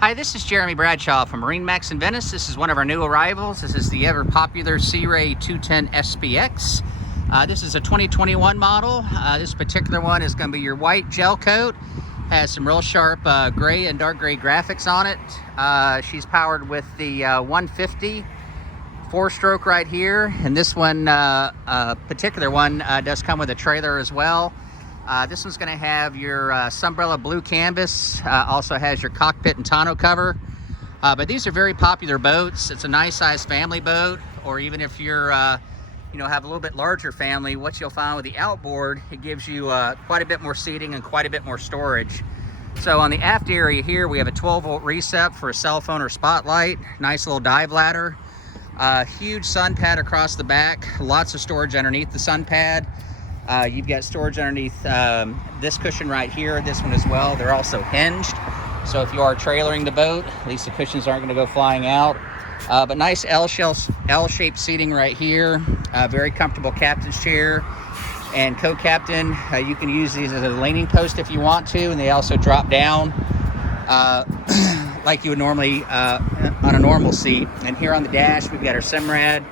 Hi, this is Jeremy Bradshaw from MarineMax in Venice. This is one of our new arrivals. This is the ever popular Sea Ray 210 SPX. This is a 2021 model. This particular one is going to be your white gel coat. Has some real sharp gray and dark gray graphics on it. She's powered with the 150 four-stroke right here, and this one, particular one, does come with a trailer as well. This one's going to have your Sunbrella blue canvas, also has your cockpit and tonneau cover. But these are very popular boats. It's a nice size family boat, or even if you're, have a little bit larger family, what you'll find with the Outboard, it gives you quite a bit more seating and quite a bit more storage. So on the aft area here, we have a 12-volt recep for a cell phone or spotlight, nice little dive ladder, huge sun pad across the back, lots of storage underneath the sun pad. You've got storage underneath this cushion right here, this one as well. They're also hinged, so if you are trailering the boat, at least the cushions aren't going to go flying out. But nice L-shaped seating right here, very comfortable captain's chair. And co-captain, you can use these as a leaning post if you want to, and they also drop down like you would normally on a normal seat. And here on the dash, we've got our Simrad,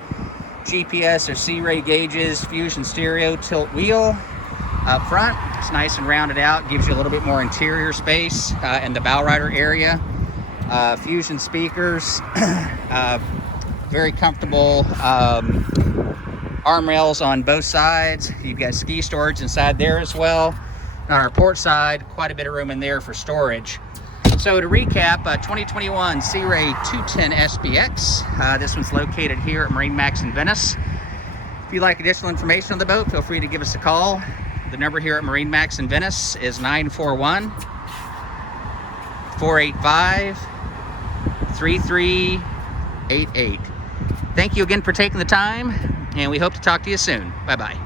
GPS or Sea Ray gauges, Fusion stereo, tilt wheel. Up front, it's nice and rounded out, gives you a little bit more interior space in the bow rider area. Fusion speakers, very comfortable arm rails on both sides. You've got ski storage inside there as well. On our port side, quite a bit of room in there for storage. So to recap, 2021 Sea Ray 210 SPX. This one's located here at MarineMax in Venice. If you'd like additional information on the boat, feel free to give us a call. The number here at MarineMax in Venice is 941-485-3388. Thank you again for taking the time, and we hope to talk to you soon. Bye-bye.